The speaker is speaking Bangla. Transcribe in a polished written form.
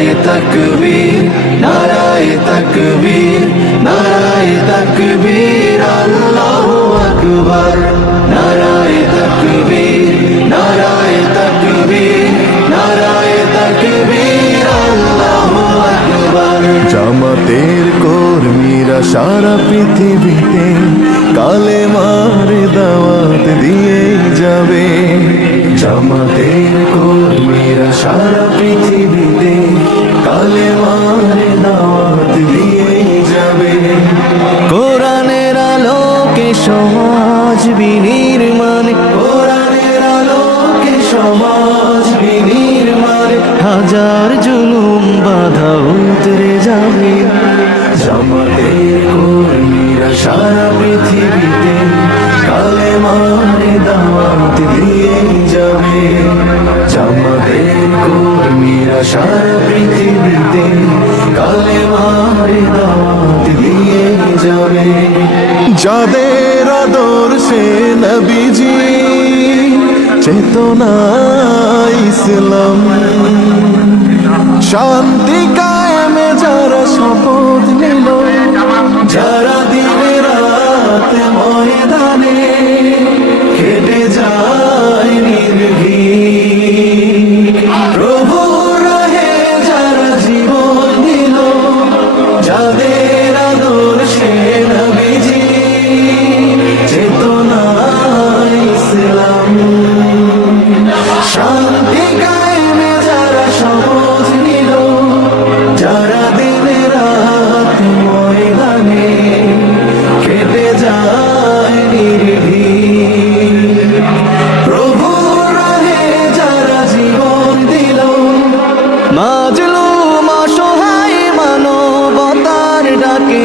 নারায়ে তাকবীর, নারায়ে তাকবীর, নারায়ে তাকবীর, আল্লাহু আকবার। নারায়ে তাকবীর, নারায়ে তাকবীর, নারায়ে তাকবীর, আল্লাহু আকবার। জামাতের কর্মীরা সারা পৃথিবীতে কালেমার দাওয়াত দিয়ে যাবে। জামাতের কর্মীরা সারা পৃথিবীতে কালেমার দাওয়াত দিয়ে যাবে। কোরআনের আলোকে সমাজ বিনির্মাণ, কোরআনের আলোকে সমাজ বিনির্মাণ, হাজার জুলুম বাধা উতরে যাবে। জামাতের কর্মীরা সারা পৃথিবীতে কালেমার দাওয়াত দিয়ে যাবে। জামাতের কর্মীরা সারা পৃথিবীতে কালেমার দাওয়াত দিয়ে যাবে। যাদের আদর্শে নবীজি চেতনা ইসলাম, শান্তি কায়েমে যারা শপথ নিল, যারা দিনে রাত ময়দানে খেটে যায় নির্ভীক, প্রভু রাহে যারা জীবন দিল, যাদের আদর্শে নবীজি চেতনা ইসলাম, শান্তি কায়েমে যারা শপথ নিল, যারা দিনে রাত ময়দানে খেটে যায় নির্ভীক, প্রভু রাহে যারা জীবন দিল, মাজলুম অসহায় মানবতার ডাকে